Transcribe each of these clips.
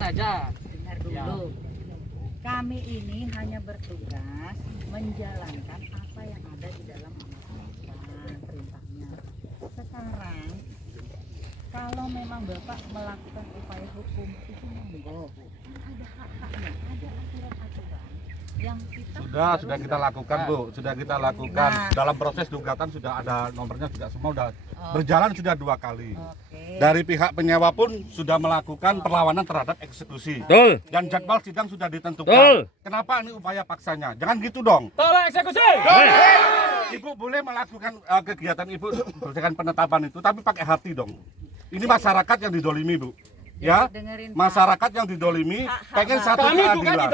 Saja. Dengar dulu. Kami ini hanya bertugas menjalankan apa yang ada di dalam amanat perintahnya. Sekarang kalau memang Bapak melakukan upaya hukum itu monggo. Ada hak-haknya, ada aturan-aturan yang kita sudah kita lakukan, Bu. Sudah kita lakukan. Dalam proses gugatan sudah ada nomornya, juga semua sudah berjalan sudah 2 kali. Dari pihak penyewa pun sudah melakukan perlawanan terhadap eksekusi. Betul. Dan jadwal sidang sudah ditentukan. Betul. Kenapa ini upaya paksanya? Jangan gitu dong. Tolong eksekusi. Ibu boleh melakukan kegiatan Ibu berdasarkan penetapan itu, tapi pakai hati dong. Ini masyarakat yang didolimi, Bu. Ya, masyarakat yang didolimi pengen satu keadilan.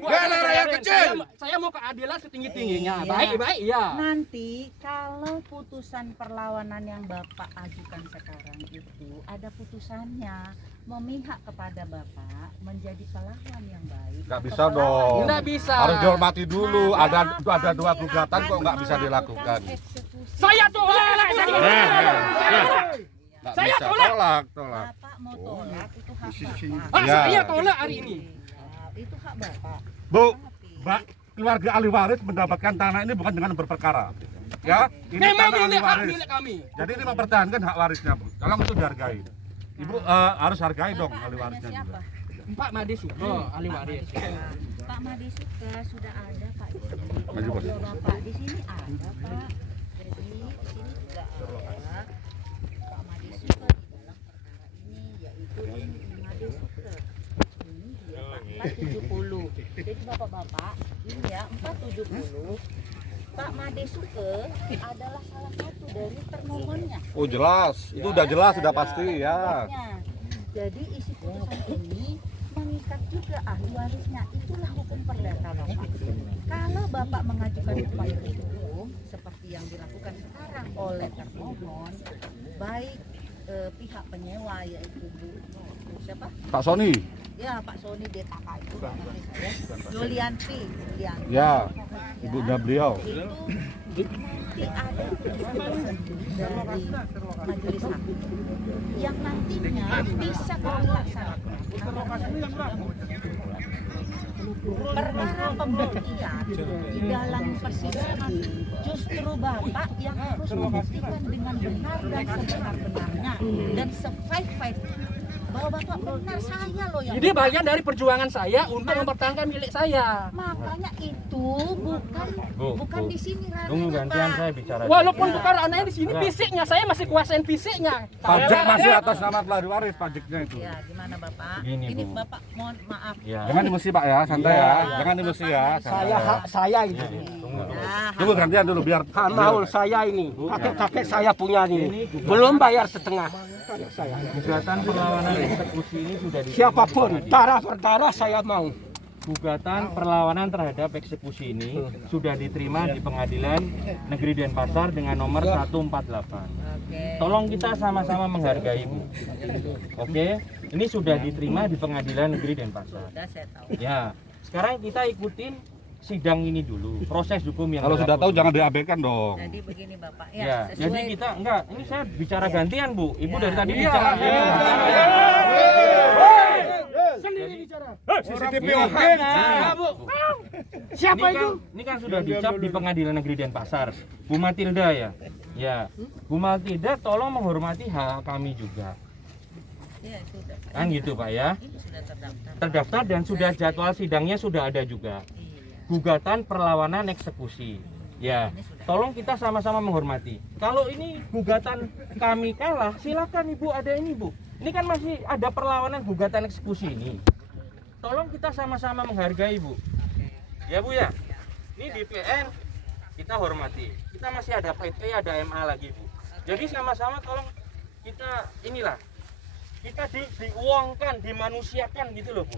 Bela rakyat kecil. Saya mau keadilan setinggi-tingginya. Baik, iya. Nanti kalau putusan perlawanan yang Bapak ajukan sekarang itu ada putusannya memihak kepada Bapak menjadi pahlawan yang baik. Nggak bisa dong. Nggak bisa. Harus dihormati dulu. Ada 2 gugatan kok nggak bisa dilakukan. Saya tolak. Saya tolak. Bapak mau tolak itu hak Bapak. Ya. Saya tolak hari ini. Itu hak Bapak. Bu, Mbak, keluarga ahli waris mendapatkan tanah ini bukan dengan berperkara. Ya, ini Memang tanah ahli waris. milik kami. Jadi ini mempertahankan hak warisnya, Bu. Tolong itu dihargai. Ibu harus hargai dong ahli warisnya juga. Siapa? Pak Made Suko, ahli waris. Pak Made Suka sudah ada Pak di sini. Maju, Bos. Bapak di sini ada Pak. Jadi di sini juga ada Pak Made Suka di dalam perkara ini, yaitu ini Made Suka. Ini dia Pak 470. Jadi bapak-bapak ini ya 470. Pak Made Suka adalah salah satu dari termohonnya. Oh jelas, itu udah jelas, sudah pasti ya. Jadi isi putusan ini mengikat juga ahli warisnya. Itulah hukum perdata Bapak. Kalau Bapak mengajukan upaya hukum seperti yang dilakukan sekarang oleh termohon, baik pihak penyewa yaitu siapa? Pak Sony. Ya Pak Sony DKK itu namanya saya. Julianti. Ya, ibunya beliau. Itu nanti ada keputusan dari majelis hakim yang nantinya bisa kami laksanakan. Perkara pembuktian di dalam persidangan justru Bapak yang harus membuktikan dengan benar dan sebenar-benarnya dan se-fight bahwa Bapak benar, saya loh yang Jadi bagian dari perjuangan saya untuk mempertahankan milik saya. makanya itu bukan di sini Tunggu ranahnya gantian Pak. saya bicara. Walaupun bukan ranahnya di sini, fisiknya saya masih kuasain fisiknya. Pajak masih atas nama ahli waris pajaknya itu. Ya gimana Bapak? Begini, Ini Bu. Bapak mohon maaf. Ya. Jangan emosi Pak ya, santai ya. Jangan emosi ya. Saya hak saya ini. Nah, Tunggu gantian dulu biar Hak maul saya ini. Kakek saya punya ini. Belum bayar setengah. Saya. Gugatan perlawanan eksekusi ini sudah Siapapun, darah per darah saya mau. Gugatan perlawanan terhadap eksekusi ini sudah diterima di Pengadilan Negeri Denpasar dengan nomor 148. Tolong kita sama-sama menghargai, Bu. Oke, ini sudah diterima di Pengadilan Negeri Denpasar. sudah saya tahu. Ya, sekarang kita ikutin sidang ini dulu, proses hukum yang kalau sudah berlaku. tahu jangan diabaikan dong. Jadi begini Bapak Ya, sesuai jadi kita enggak, ini saya bicara gantian, Bu. Ibu Ya. dari tadi Iya. bicara. Sendiri bicara. CCTV oke. Siapa itu? Ini kan sudah dicap di Pengadilan Negeri Denpasar. Bu Matilda ya. Ya, Bu Matilda tolong menghormati hak kami juga. ya, sudah. Kan gitu, Pak ya. Ini sudah terdaftar. Terdaftar dan sudah jadwal sidangnya sudah ada juga. Iya. Gugatan perlawanan eksekusi. Ya, tolong kita sama-sama menghormati. Kalau ini gugatan kami kalah, silakan Ibu ada ini, Bu. Ini kan masih ada perlawanan gugatan eksekusi ini. Tolong kita sama-sama menghargai, Bu. Ya, Bu ya. Ini DPN kita hormati. Kita masih ada PT, ada MA lagi, Bu. Jadi sama-sama tolong kita inilah. Kita diuangkan, dimanusiakan gitu loh, Bu.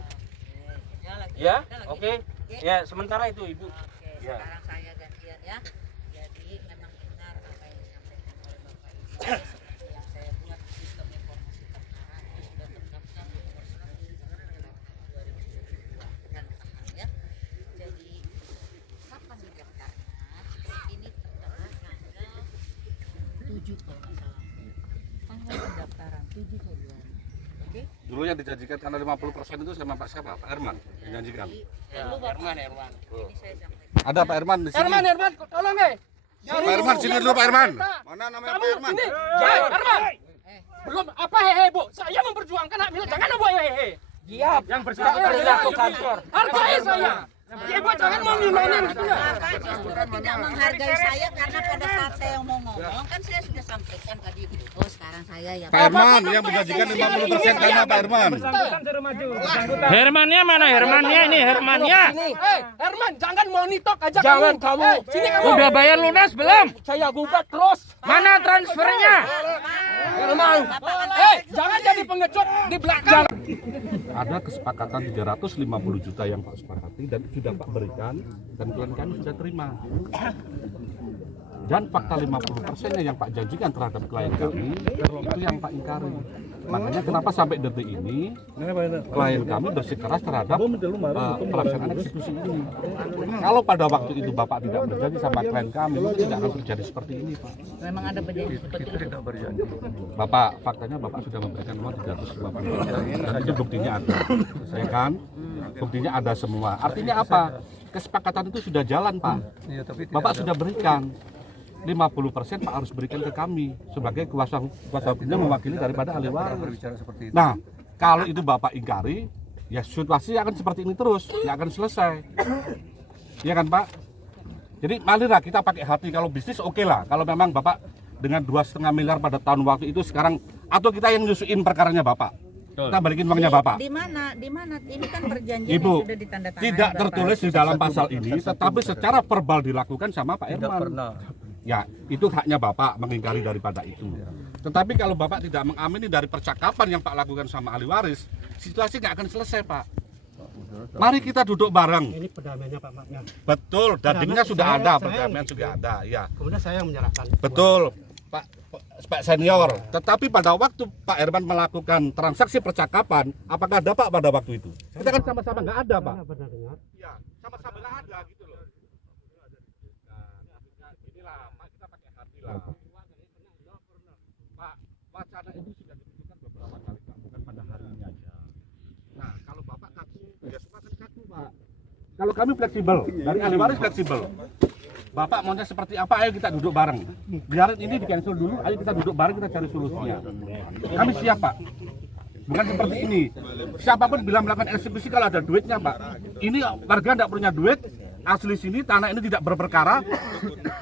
Ya, oke. Ya, sementara itu Ibu. Ya. Sekarang saya gantian ya. Jadi memang benar apa yang disampaikan oleh Bapak ini. Seperti yang saya buat sistem informasi perkara itu sudah terdaftar di nomor 108/2022 dan ya. Jadi kapan didaftarnya? Ini tertera tanggal 7 kalau nggak salah. Tanggal pendaftaran 7 Februari. Oke? Dulu yang dijanjikan karena 50% itu sama Pak siapa? Pak Herman yang janjikan. Perlu Bapak. Herman. Ini saya sampaikan. Ada Pak Herman di sini. Herman, tolong Pak Herman sini dulu Pak Herman. Mana namanya Pak Herman? Sini. Herman. Belum apa hehe, Bu. Saya memperjuangkan hak milik. Jangan Bu hehe. Siap. Yang bersangkutan dilakukan kantor. Hargai saya. Ibu jangan mau ngomongin gitu ya. Bapak justru tidak menghargai saya karena pada saat saya mau ngomong kan saya sudah sampaikan tadi. Oh sekarang saya ya. Pak Herman yang menjanjikan 50% karena Pak Herman. Hermannya mana? Hermannya ini, Hermannya. Herman, jangan monitor aja Jangan kamu. Sini kamu. Udah bayar lunas belum? Saya gugat terus. Mana transfernya? Herman. Jangan jadi pengecut di belakang. Ada kesepakatan 350 juta yang Pak sepakati dan sudah Pak berikan dan klien kami sudah terima. Dan fakta 50%-nya yang Pak janjikan terhadap klien kami itu yang Pak ingkari. Makanya kenapa sampai detik ini klien kami bersikeras terhadap pelaksanaan eksekusi ini. Kalau pada waktu itu Bapak tidak berjanji sama klien kami, itu tidak akan terjadi seperti ini, Pak. Memang ada perjanjian seperti itu. Bapak, faktanya Bapak sudah memberikan uang 350 juta dan itu buktinya ada. Saya kan, buktinya ada semua. Artinya apa? Kesepakatan itu sudah jalan, Pak. Bapak sudah berikan. 50% Pak harus berikan ke kami sebagai kuasa hukumnya mewakili daripada ahli waris. Nah, kalau itu Bapak ingkari, ya situasi akan seperti ini terus, nggak akan selesai. Iya kan Pak? Jadi marilah kita pakai hati, kalau bisnis oke lah. Kalau memang Bapak dengan 2,5 miliar pada tahun waktu itu sekarang, atau kita yang nyusuin perkaranya Bapak. Kita balikin uangnya Bapak. Di mana? Ini kan perjanjian Ibu, yang sudah ditandatangani. tidak tertulis di dalam pasal ini, tetapi secara verbal dilakukan sama Pak Herman. Ya, itu haknya Bapak mengingkari daripada itu. Tetapi kalau Bapak tidak mengamini dari percakapan yang Pak lakukan sama ahli waris, situasi nggak akan selesai, Pak. Mari kita duduk bareng. Ini perdamaiannya Pak Maknya. Betul, dagingnya sudah ada, perdamaian juga ada, ya. Kemudian saya yang menyerahkan. Betul, Pak senior. Tetapi pada waktu Pak Herman melakukan transaksi percakapan, apakah ada Pak pada waktu itu? Kita kan sama-sama nggak ada, Pak. Pernah dengar. Iya, sama-sama nggak ada gitu loh. Inilah, Pak, kita pakai hati lah. Pak, wacana itu sudah ditunjukkan beberapa kali, Pak, bukan pada hari ini aja. Nah, kalau Bapak kaku, ya semua kan kaku, Pak. Kalau kami fleksibel, dari ahli waris fleksibel. Bapak maunya seperti apa, ayo kita duduk bareng. Biarin ini di cancel dulu, ayo kita duduk bareng, kita cari solusinya. Kami siap, Pak. Bukan seperti ini. Siapapun bila melakukan eksekusi kalau ada duitnya, Pak. Ini warga tidak punya duit, asli sini, tanah ini tidak berperkara.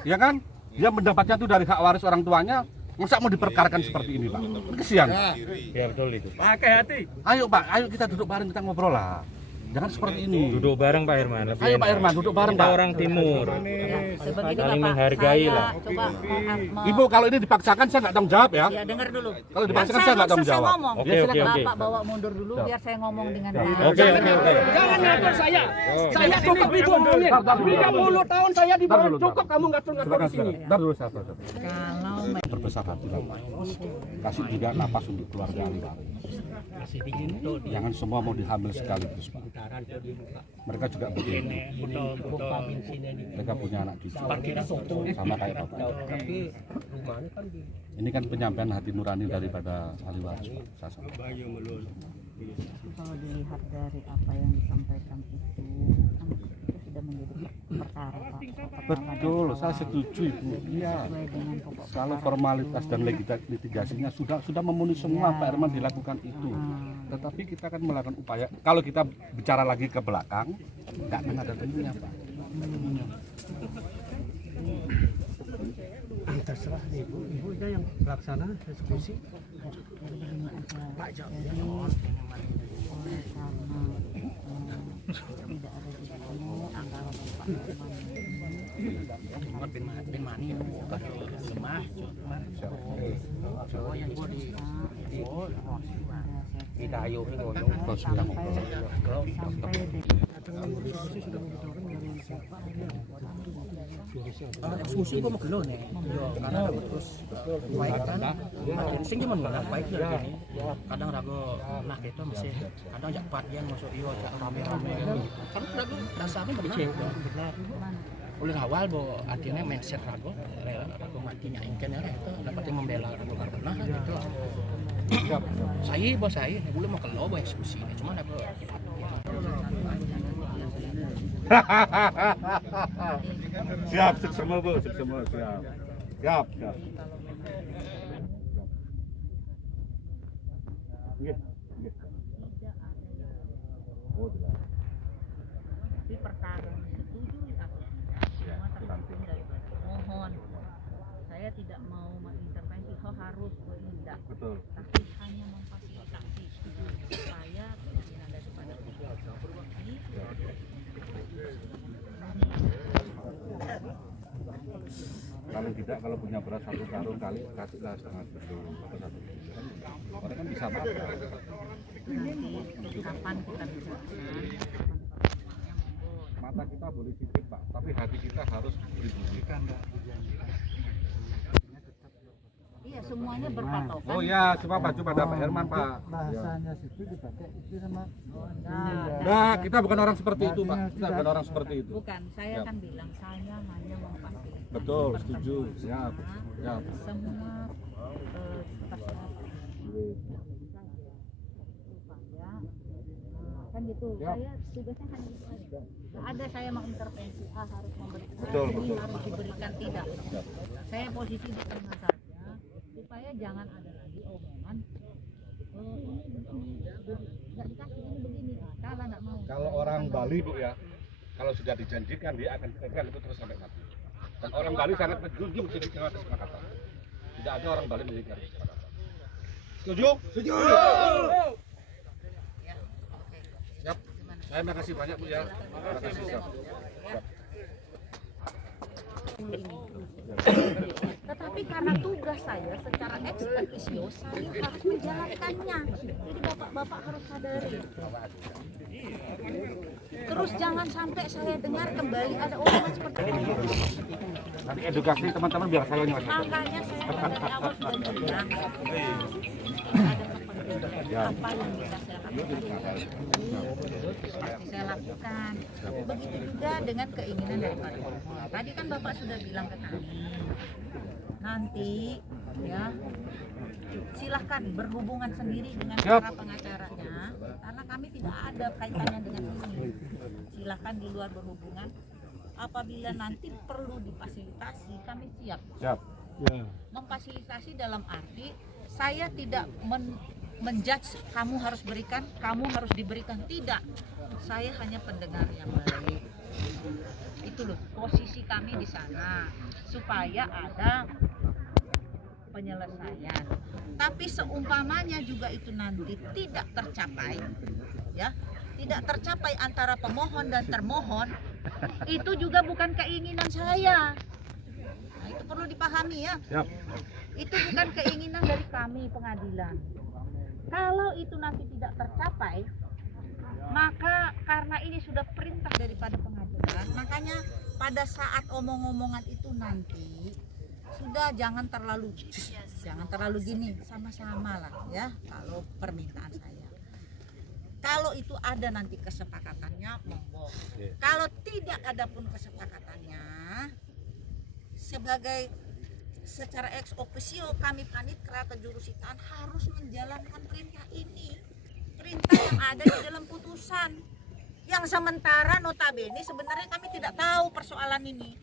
Ya kan? Dia mendapatnya itu dari hak waris orang tuanya. Masa mau diperkarakan seperti ini, Pak? Ini kesian. Ya betul itu. Pakai hati. Ayo, Pak, ayo kita duduk bareng, kita ngobrol lah. Jangan seperti ini. Duduk bareng Pak Herman. Ayo Pak Herman, duduk bareng, Kita Pak. orang timur. Sebegini Saling Bapak, menghargai saya lah. coba Ibu, kalau ini dipaksakan saya nggak tanggung jawab ya. ya dengar dulu. Kalau dipaksakan saya nggak tanggung jawab. Ngomong. Oke, oke, oke. Bapak bawa mundur dulu biar saya ngomong dengan baik. Oke. Jangan ngatur saya. Saya cukup Ibu omongin. 30 tahun saya di bawah, cukup kamu ngatur-ngatur di sini. Ntar dulu saya Kalau berbesar hati lah, Pak. Kasih juga napas untuk keluarga ahli waris. Jangan semua mau dihamil sekaligus, Pak. Mereka juga begini. Mereka punya anak cucu. Sama kayak Bapak. Ini kan penyampaian hati nurani daripada ahli waris, Pak. Saya sampaikan. kalau dilihat dari apa yang disampaikan itu kan itu sudah menjadi perkara Pak. Betul, saya setuju Ibu. Iya. Sesuai dengan pokok Kalau formalitas dan litigasinya sudah memenuhi semua, Pak Herman dilakukan itu. Tetapi kita akan melakukan upaya. Kalau kita bicara lagi ke belakang, nggak akan ada temunya, Pak. Terserah Ibu, Ibu aja yang pelaksana eksekusi. Pak Jadi oleh karena tidak ada di sini antara Bapak Eksekusi kok megelo nih. Karena terus baik kan. Sing cuman enggak baik ya. Kadang rago nah itu masih kadang jak patian masuk iyo jak rame-rame. Kan rago dasarnya benar. Oleh awal bo artinya mindset rago mati nyaingkan ya itu dapat yang bela tukar benar gitu. Saya bos saya boleh mau keluar bawa eksekusi ini cuma aku Siap, sip semua Bu, sip semua, siap. Siap, siap. Nggih, nggih. Oh, jelas. Tapi perkara setuju atau tidak semua tergantung daripada pemohon. Saya tidak mau mengintervensi harus tidak, Betul. tapi hanya memfasilitasi supaya keinginan daripada pemohon ini Kalau tidak, kalau punya beras 1 karung kali kasihlah setengah kilo atau 1 kilo. Orang kan bisa makan. kapan kita bisa Mata kita boleh sipit Pak, tapi hati kita harus beribu. iya semuanya berpatokan. Oh ya, coba baju pada Pak Herman Pak. Bahasanya situ dipakai itu sama Nah, kita bukan orang seperti itu Pak. Kita bukan orang seperti itu. Bukan, saya kan bilang saya hanya memfasilitasi. Betul, setuju. Siap, siap. Semua supaya kan gitu. Saya tugasnya hanya itu aja. Nggak ada saya mau intervensi harus memberikan Betul, ini betul. harus diberikan tidak. Saya posisi di tengah saja supaya jangan ada lagi omongan ini begini nggak dikasih ini begini kalau nggak mau. Kalau orang Bali Bu ya, kalau sudah dijanjikan dia akan pegang itu terus sampai mati. Dan orang Bali sangat menjunjung dengan kesepakatan. Tidak ada orang Bali menjadi kesepakatan. Setuju? Setuju. Ya, oke. Siap. Saya makasih banyak Bu ya. Terima kasih siap. Siap. Tetapi karena tugas saya secara ex officio saya harus menjalankannya. Jadi bapak-bapak harus sadari. Terus jangan sampai saya dengar kembali ada omongan seperti itu. Nanti edukasi teman-teman biar saya nyuruh. Makanya saya dari awal sudah bilang ada kepentingan apa yang bisa saya lakukan. Pasti saya lakukan. Begitu juga dengan keinginan daripada pemohon. Tadi kan bapak sudah bilang ke kami. Nanti ya silahkan berhubungan sendiri dengan para pengacaranya karena kami tidak ada kaitannya dengan ini. Silahkan di luar berhubungan. Apabila nanti perlu difasilitasi, kami siap. Siap. Memfasilitasi dalam arti saya tidak menjudge kamu harus berikan, kamu harus diberikan, tidak. Saya hanya pendengar yang baik. Itu loh posisi kami di sana supaya ada penyelesaian. Tapi seumpamanya juga itu nanti tidak tercapai, ya, tidak tercapai antara pemohon dan termohon, itu juga bukan keinginan saya. Nah, itu perlu dipahami ya. Siap. Itu bukan keinginan dari kami pengadilan. Kalau itu nanti tidak tercapai, maka karena ini sudah perintah daripada pengadilan, makanya pada saat omong-omongan itu nanti sudah jangan terlalu gini, sama-sama lah ya kalau permintaan saya. Kalau itu ada nanti kesepakatannya, monggo. Kalau tidak ada pun kesepakatannya, sebagai secara ex officio kami panitera kejurusitahan harus menjalankan perintah ini. Perintah yang ada di dalam putusan. Yang sementara notabene sebenarnya kami tidak tahu persoalan ini.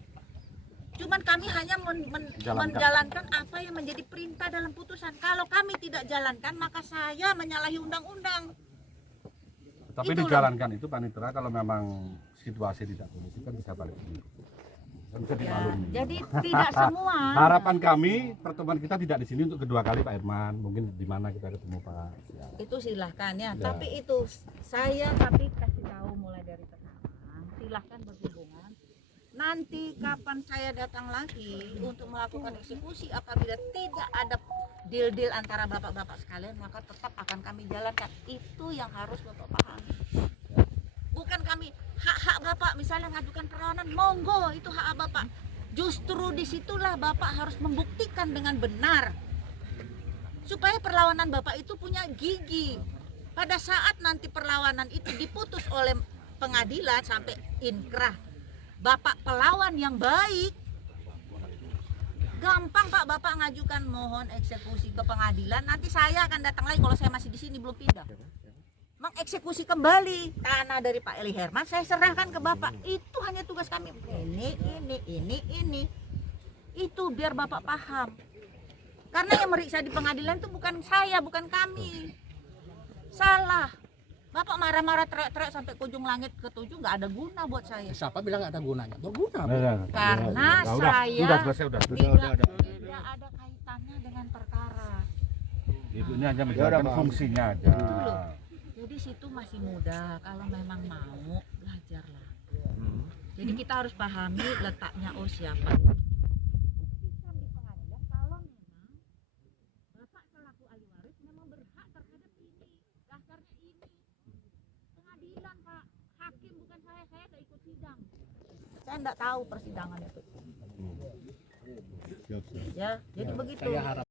Cuman kami hanya menjalankan apa yang menjadi perintah dalam putusan. Kalau kami tidak jalankan, maka saya menyalahi undang-undang. Tapi Itu dijalankan itu panitera kalau memang situasi tidak kondusif kan bisa balik dulu. Kan bisa Ya, dimaklumi. jadi tidak semua. Harapan kami pertemuan kita tidak di sini untuk kedua kali Pak Herman, mungkin di mana kita ketemu Pak. Ya. Itu silahkan ya. Ya. Tapi itu saya kasih tahu mulai dari sekarang. Silahkan berhubungan. Nanti kapan saya datang lagi untuk melakukan eksekusi, apabila tidak ada deal-deal antara bapak-bapak sekalian, maka tetap akan kami jalankan. Itu yang harus bapak pahami. Bukan kami hak-hak bapak misalnya ngajukan perlawanan, monggo itu hak bapak. Justru disitulah bapak harus membuktikan dengan benar supaya perlawanan bapak itu punya gigi. Pada saat nanti perlawanan itu diputus oleh pengadilan sampai inkrah, bapak pelawan yang baik, Gampang Pak, Bapak ngajukan mohon eksekusi ke pengadilan. Nanti saya akan datang lagi kalau saya masih di sini belum pindah. Mengeksekusi kembali tanah dari Pak Eli Herman, saya serahkan ke Bapak. Itu hanya tugas kami. Ini. Itu biar Bapak paham. Karena yang meriksa di pengadilan itu bukan saya, bukan kami. Salah. Bapak marah-marah teriak-teriak sampai ke ujung langit ketujuh, nggak ada guna buat saya. Siapa bilang nggak ada gunanya? Berguna. Bu. Karena saya tidak ada kaitannya dengan perkara. Ibu ini hanya menjalankan fungsinya aja. Itu loh. Jadi situ masih muda. Kalau memang mau belajarlah. Jadi kita harus pahami letaknya siapa. Buktikan di pengadilan kalau memang Bapak selaku ahli waris memang berhak terhadap ini. Dasarnya ini. Pengadilan Pak, hakim bukan saya nggak ikut sidang. Saya nggak tahu persidangan itu. Ya, jadi begitu.